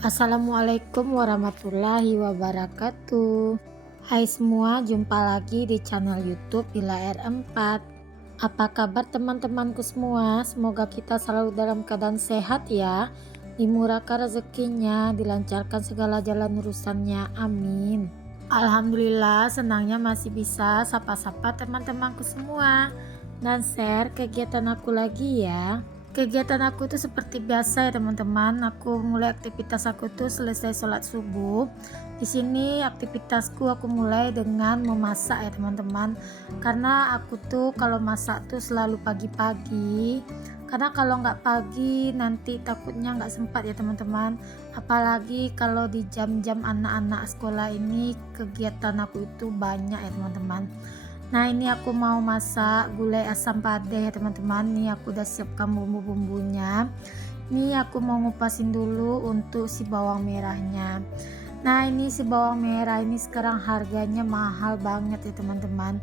Assalamualaikum warahmatullahi wabarakatuh. Hai semua, jumpa lagi di channel YouTube Bila R4. Apa kabar teman-temanku semua? Semoga kita selalu dalam keadaan sehat ya. Dimurahkan rezekinya, dilancarkan segala jalan urusannya. Amin. Alhamdulillah, senangnya masih bisa sapa-sapa teman-temanku semua dan share kegiatan aku lagi ya. Kegiatan aku tuh seperti biasa ya teman-teman. Aku mulai aktivitas aku tuh selesai sholat subuh. Di sini aktivitasku aku mulai dengan memasak ya teman-teman. Karena aku tuh kalau masak tuh selalu pagi-pagi. Karena kalau nggak pagi nanti takutnya nggak sempat ya teman-teman. Apalagi kalau di jam-jam anak-anak sekolah ini kegiatan aku itu banyak ya teman-teman. Nah ini aku mau masak gulai asam padeh ya teman-teman. Nih aku udah siapkan bumbu-bumbunya. Nih aku mau ngupasin dulu untuk si bawang merahnya. Nah ini si bawang merah ini sekarang harganya mahal banget ya teman-teman.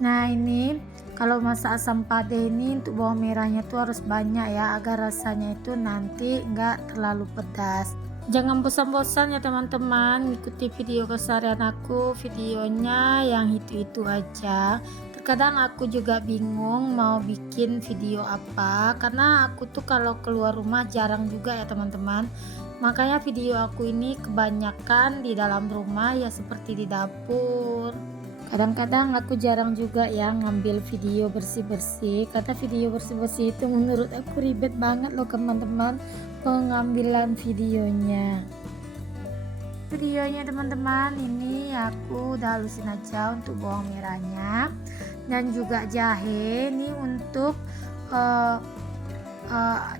Nah ini kalau masak asam padeh ini untuk bawang merahnya tuh harus banyak ya, agar rasanya itu nanti enggak terlalu pedas. Jangan bosan-bosan ya teman-teman ikuti video keseharian aku, videonya yang itu-itu aja. Terkadang aku juga bingung mau bikin video apa, karena aku tuh kalau keluar rumah jarang juga ya teman-teman. Makanya video aku ini kebanyakan di dalam rumah ya, seperti di dapur. Kadang-kadang aku jarang juga ya ngambil video bersih-bersih, karena video bersih-bersih itu menurut aku ribet banget loh teman-teman, pengambilan videonya teman-teman. Ini aku udah halusin aja untuk bawang merahnya dan juga jahe. Ini untuk eh,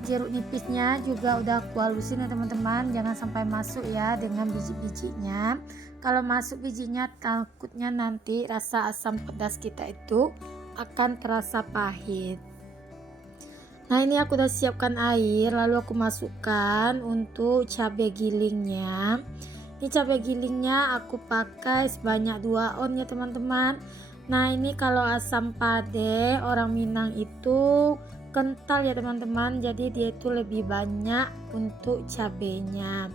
jeruk nipisnya juga udah aku halusin ya teman-teman. Jangan sampai masuk ya dengan biji-bijinya. Kalau masuk bijinya takutnya nanti rasa asam pedas kita itu akan terasa pahit. Nah ini aku udah siapkan air, lalu aku masukkan untuk cabai gilingnya. Ini cabai gilingnya aku pakai sebanyak 2 on ya teman-teman. Nah ini kalau asam pade orang Minang itu kental ya teman-teman, jadi dia itu lebih banyak untuk cabenya.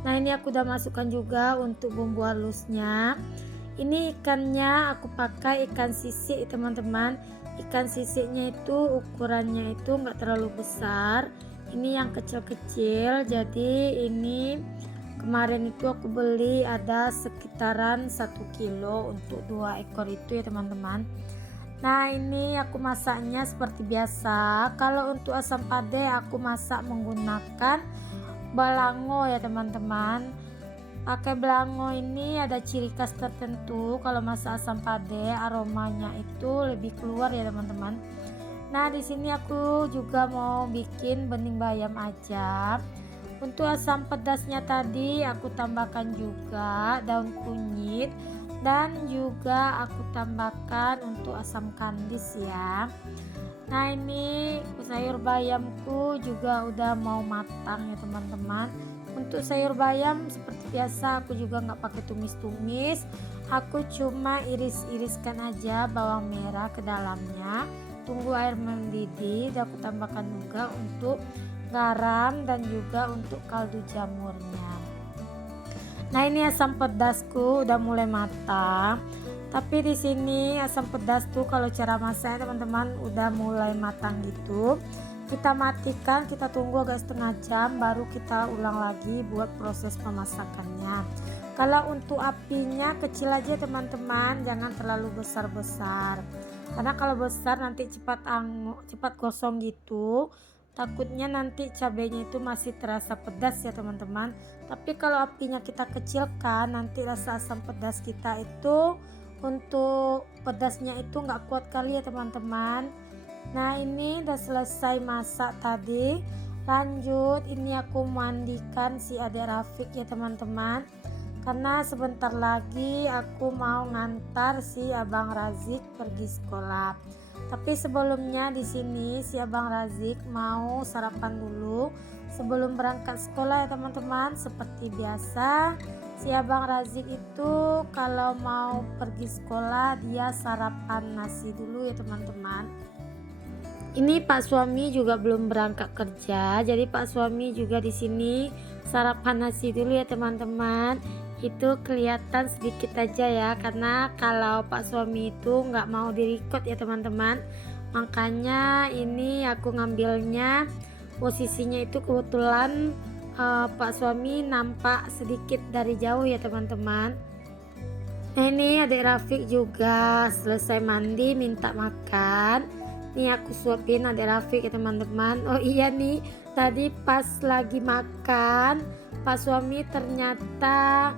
Nah ini aku udah masukkan juga untuk bumbu halusnya. Ini ikannya aku pakai ikan sisik teman-teman. Ikan sisiknya itu ukurannya itu enggak terlalu besar, ini yang kecil-kecil. Jadi ini kemarin itu aku beli ada sekitaran 1 kilo untuk 2 ekor itu ya teman-teman. Nah ini aku masaknya seperti biasa. Kalau untuk asam pade aku masak menggunakan balango ya teman-teman. Pakai belango ini ada ciri khas tertentu, kalau masak asam pade aromanya itu lebih keluar ya teman-teman. Nah di sini aku juga mau bikin bening bayam aja. Untuk asam pedasnya tadi aku tambahkan juga daun kunyit dan juga aku tambahkan untuk asam kandis ya. Nah ini sayur bayamku juga udah mau matang ya teman-teman. Untuk sayur bayam seperti biasa aku juga nggak pakai tumis-tumis, aku cuma iris-iriskan aja bawang merah ke dalamnya, tunggu air mendidih dan aku tambahkan juga untuk garam dan juga untuk kaldu jamurnya. Nah ini asam pedasku udah mulai matang. Tapi di sini asam pedas tuh kalau cara masak teman-teman udah mulai matang gitu, kita matikan, kita tunggu agak setengah jam baru kita ulang lagi buat proses pemasakannya. Kalau untuk apinya kecil aja teman-teman, jangan terlalu besar-besar, karena kalau besar nanti cepat gosong gitu, takutnya nanti cabenya itu masih terasa pedas ya teman-teman. Tapi kalau apinya kita kecilkan, nanti rasa asam pedas kita itu untuk pedasnya itu nggak kuat kali ya teman-teman. Nah ini udah selesai masak tadi, lanjut ini aku mandikan si adik Rafiq ya teman-teman, karena sebentar lagi aku mau ngantar si abang Razik pergi sekolah. Tapi sebelumnya di sini si abang Razik mau sarapan dulu sebelum berangkat sekolah ya teman-teman. Seperti biasa si abang Razik itu kalau mau pergi sekolah dia sarapan nasi dulu ya teman-teman. Ini Pak suami juga belum berangkat kerja, jadi Pak suami juga di sini sarapan nasi dulu ya teman-teman. Itu kelihatan sedikit aja ya, karena kalau Pak suami itu nggak mau direcord ya teman-teman. Makanya ini aku ngambilnya posisinya itu kebetulan Pak suami nampak sedikit dari jauh ya teman-teman. Nah ini adik Rafiq juga selesai mandi minta makan. Nih aku suapin adik Rafiq ya teman-teman. Oh iya nih, tadi pas lagi makan Pak suami ternyata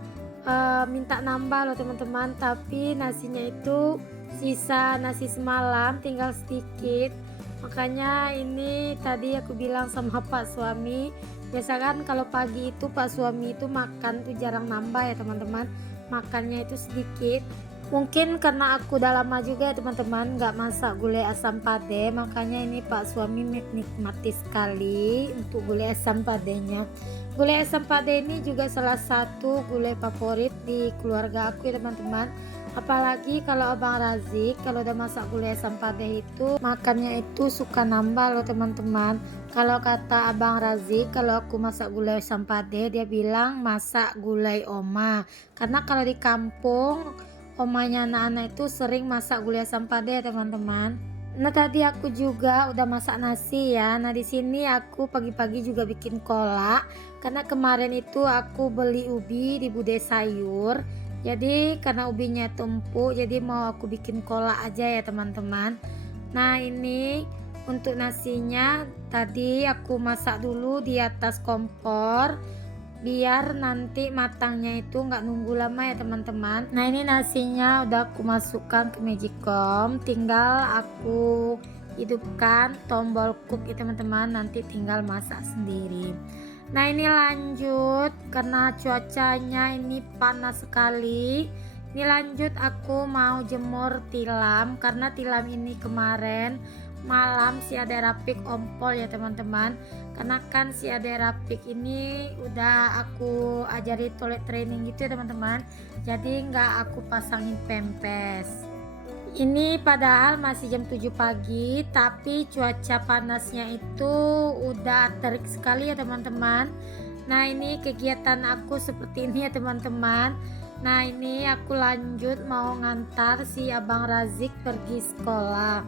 minta nambah loh teman-teman, tapi nasinya itu sisa nasi semalam tinggal sedikit. Makanya ini tadi aku bilang sama Pak suami, biasa kan kalau pagi itu Pak suami itu makan tuh jarang nambah ya teman-teman, makannya itu sedikit. Mungkin karena aku udah lama juga ya teman-teman nggak masak gulai asam pade, makanya ini Pak suami nikmati sekali untuk gulai asam padenya. Gulai asam pade ini juga salah satu gulai favorit di keluarga aku ya teman-teman. Apalagi kalau Abang Razik kalau udah masak gulai asam pade itu makannya itu suka nambah loh teman-teman. Kalau kata Abang Razik, kalau aku masak gulai asam pade dia bilang masak gulai oma. Karena kalau di kampung omanya anak-anak itu sering masak gulai asam pade ya teman-teman. Nah tadi aku juga udah masak nasi ya. Nah di sini aku pagi-pagi juga bikin kolak karena kemarin itu aku beli ubi di Bude Sayur. Jadi karena ubinya itu empuk, jadi mau aku bikin kolak aja ya teman-teman. Nah ini untuk nasinya tadi aku masak dulu di atas kompor biar nanti matangnya itu nggak nunggu lama ya teman-teman. Nah ini nasinya udah aku masukkan ke magicom, tinggal aku hidupkan tombol cook ya teman-teman, nanti tinggal masak sendiri. Nah ini lanjut karena cuacanya ini panas sekali. Ini lanjut aku mau jemur tilam karena tilam ini kemarin malam si Ade Rapik ompol ya teman-teman. Karena kan si Ade Rapik ini udah aku ajari toilet training gitu ya teman-teman. Jadi nggak aku pasangin pempes. Ini padahal masih jam 7 pagi, tapi cuaca panasnya itu udah terik sekali ya teman-teman. Nah ini kegiatan aku seperti ini ya teman-teman. Nah ini aku lanjut mau ngantar si Abang Razik pergi sekolah.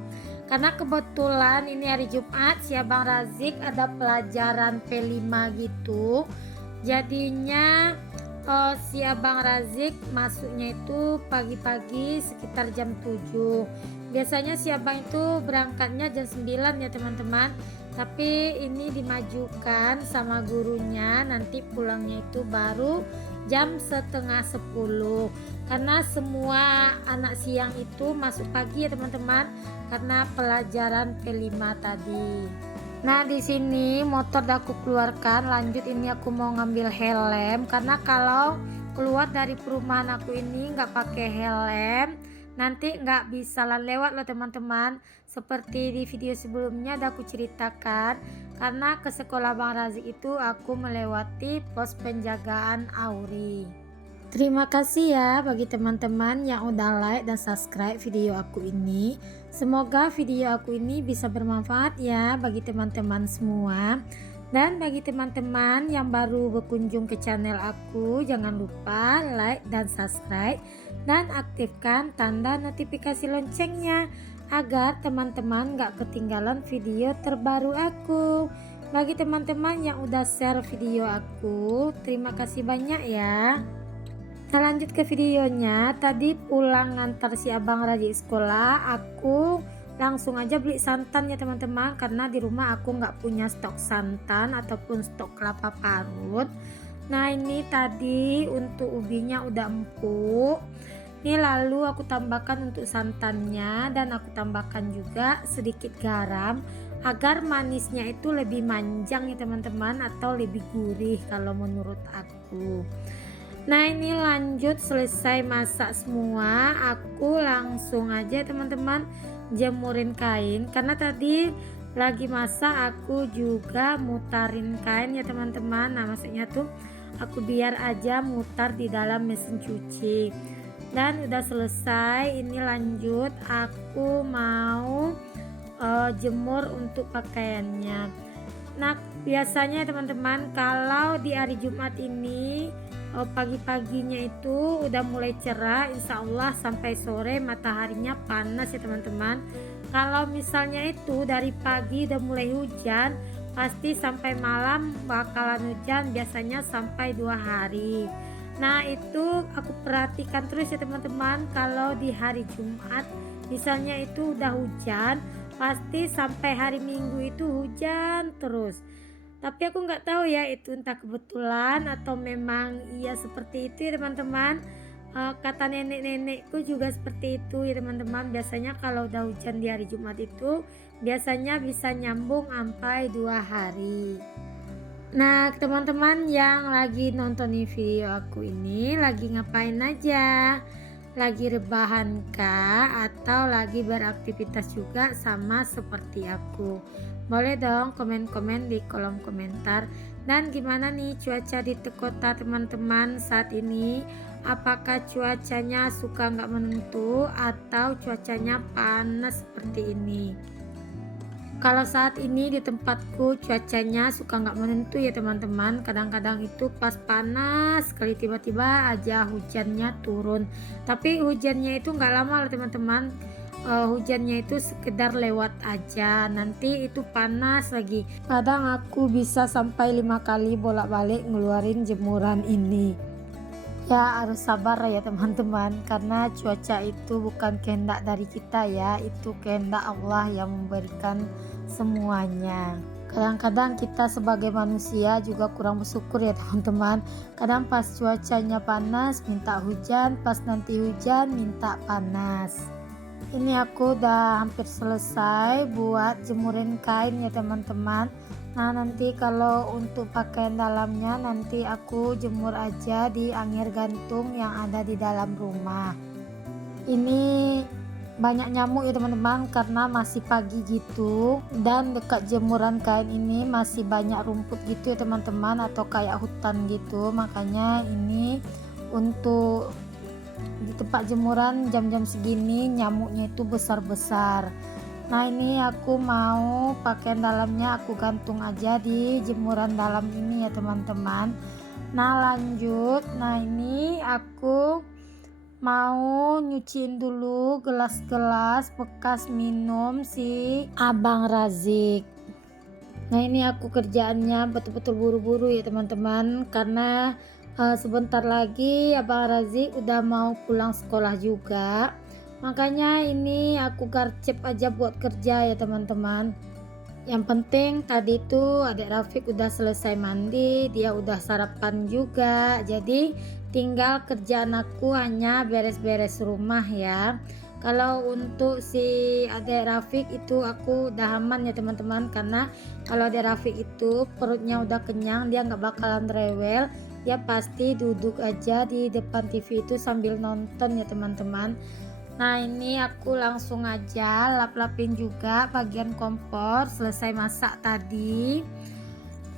Karena kebetulan ini hari Jumat, si Abang Razik ada pelajaran P5 gitu. Jadinya si Abang Razik masuknya itu pagi-pagi sekitar jam 7. Biasanya si Abang itu berangkatnya jam 9 ya teman-teman. Tapi ini dimajukan sama gurunya, nanti pulangnya itu baru jam setengah 10. Karena semua anak siang itu masuk pagi ya teman-teman, karena pelajaran P5 tadi. Nah di sini motor udah aku keluarkan, lanjut ini aku mau ngambil helm karena kalau keluar dari perumahan aku ini nggak pakai helm nanti nggak bisa lewat loh teman-teman. Seperti di video sebelumnya udah aku ceritakan, karena ke sekolah Bang Razik itu aku melewati pos penjagaan Auri. Terima kasih ya bagi teman-teman yang udah like dan subscribe video aku ini. Semoga video aku ini bisa bermanfaat ya bagi teman-teman semua. Dan bagi teman-teman yang baru berkunjung ke channel aku, jangan lupa like dan subscribe dan aktifkan tanda notifikasi loncengnya agar teman-teman gak ketinggalan video terbaru aku. Bagi teman-teman yang udah share video aku, terima kasih banyak ya. Nah lanjut ke videonya. Tadi pulang ngantar si Abang Razik sekolah, aku langsung aja beli santan ya teman-teman, karena di rumah aku nggak punya stok santan ataupun stok kelapa parut. Nah ini tadi untuk ubinya udah empuk. Ini lalu aku tambahkan untuk santannya, dan aku tambahkan juga sedikit garam agar manisnya itu lebih manjang ya teman-teman, atau lebih gurih kalau menurut aku. Nah ini lanjut selesai masak semua, aku langsung aja teman-teman jemurin kain, karena tadi lagi masak aku juga mutarin kain ya teman-teman. Nah maksudnya tuh aku biar aja mutar di dalam mesin cuci. Dan udah selesai, ini lanjut aku mau jemur untuk pakaiannya. Nah, biasanya teman-teman kalau di hari Jumat ini pagi-paginya itu udah mulai cerah, insya Allah sampai sore mataharinya panas ya teman-teman. Kalau misalnya itu dari pagi udah mulai hujan, pasti sampai malam bakalan hujan, biasanya sampai 2 hari. Nah, itu aku perhatikan terus ya teman-teman, kalau di hari Jumat misalnya itu udah hujan, pasti sampai hari Minggu itu hujan terus. Tapi aku nggak tahu ya itu entah kebetulan atau memang iya seperti itu ya teman-teman. Kata nenek-nenekku juga seperti itu ya teman-teman. Biasanya kalau udah hujan di hari Jumat itu biasanya bisa nyambung sampai 2 hari. Nah, teman-teman yang lagi nonton video aku ini lagi ngapain aja? Lagi rebahan kah atau lagi beraktivitas juga sama seperti aku? Boleh dong komen-komen di kolom komentar. Dan gimana nih cuaca di kota teman-teman saat ini? Apakah cuacanya suka nggak menentu atau cuacanya panas seperti ini? Kalau saat ini di tempatku cuacanya suka nggak menentu ya teman-teman. Kadang-kadang itu pas panas sekali tiba-tiba aja hujannya turun. Tapi hujannya itu nggak lama loh teman-teman. Hujannya itu sekedar lewat aja, nanti itu panas lagi. Kadang aku bisa sampai 5 kali bolak-balik ngeluarin jemuran ini. Ya harus sabar ya teman-teman, karena cuaca itu bukan kehendak dari kita ya, itu kehendak Allah yang memberikan semuanya. Kadang-kadang kita sebagai manusia juga kurang bersyukur ya teman-teman. Kadang pas cuacanya panas minta hujan, pas nanti hujan minta panas. Ini aku udah hampir selesai buat jemurin kain ya teman-teman. Nah, nanti kalau untuk pakaian dalamnya nanti aku jemur aja di hanger gantung yang ada di dalam rumah. Ini banyak nyamuk ya teman-teman karena masih pagi gitu, dan dekat jemuran kain ini masih banyak rumput gitu ya teman-teman, atau kayak hutan gitu. Makanya ini untuk di tempat jemuran jam-jam segini nyamuknya itu besar-besar. Nah, ini aku mau pakaian dalamnya aku gantung aja di jemuran dalam ini ya teman-teman. Nah, lanjut. Nah, ini aku mau nyuciin dulu gelas-gelas bekas minum si Abang Razik. Nah, ini aku kerjaannya betul-betul buru-buru ya teman-teman, karena sebentar lagi Abang Razik udah mau pulang sekolah juga. Makanya ini aku garcep aja buat kerja ya teman-teman. Yang penting tadi tuh adik Rafiq udah selesai mandi, dia udah sarapan juga. Jadi tinggal kerjaan aku hanya beres-beres rumah ya. Kalau untuk si adik Rafiq itu aku udah aman ya teman-teman, karena kalau adik Rafiq itu perutnya udah kenyang, dia nggak bakalan rewel. Dia pasti duduk aja di depan TV itu sambil nonton ya teman-teman. Nah, ini aku langsung aja lap-lapin juga bagian kompor selesai masak tadi,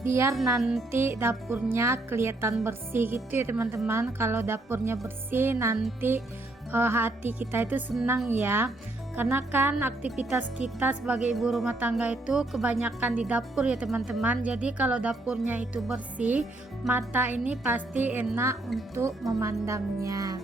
biar nanti dapurnya kelihatan bersih gitu ya teman-teman. Kalau dapurnya bersih nanti hati kita itu senang ya, karena kan aktivitas kita sebagai ibu rumah tangga itu kebanyakan di dapur ya teman-teman. Jadi kalau dapurnya itu bersih, mata ini pasti enak untuk memandangnya.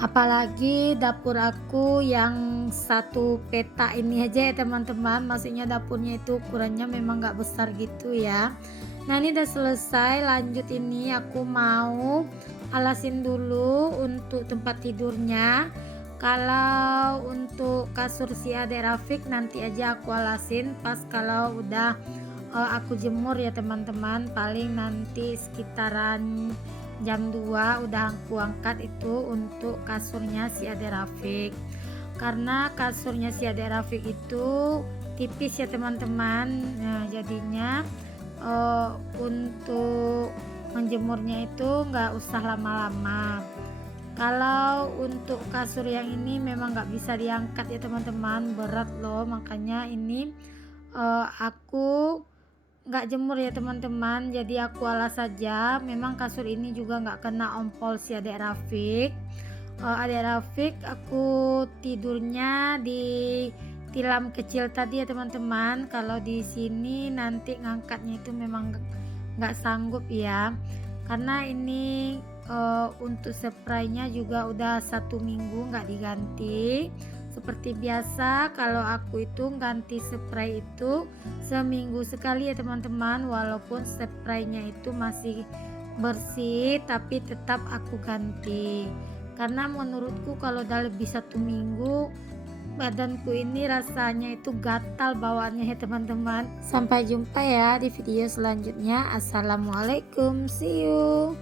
Apalagi dapur aku yang satu peta ini aja ya teman-teman, maksudnya dapurnya itu ukurannya memang nggak besar gitu ya. Nah, ini udah selesai. Lanjut, ini aku mau alasin dulu untuk tempat tidurnya. Kalau untuk kasur si adik Rafiq nanti aja aku alasin pas kalau udah aku jemur ya teman-teman. Paling nanti sekitaran jam 2 udah aku angkat itu untuk kasurnya si adik Rafiq, karena kasurnya si adik Rafiq itu tipis ya teman-teman. Nah, jadinya untuk menjemurnya itu nggak usah lama-lama. Kalau untuk kasur yang ini memang nggak bisa diangkat ya teman-teman, berat loh. Makanya ini aku nggak jemur ya teman-teman, jadi aku alas saja. Memang kasur ini juga nggak kena ompol si adik Rafiq. Adik Rafiq aku tidurnya di tilam kecil tadi ya teman-teman. Kalau di sini nanti ngangkatnya itu memang nggak sanggup ya, karena ini untuk spraynya juga udah 1 minggu nggak diganti. Seperti biasa kalau aku itu ganti spray itu seminggu sekali ya teman-teman, walaupun spraynya itu masih bersih tapi tetap aku ganti, karena menurutku kalau udah lebih 1 minggu badanku ini rasanya itu gatal bawaannya ya teman-teman. Sampai jumpa ya di video selanjutnya. Assalamualaikum, see you.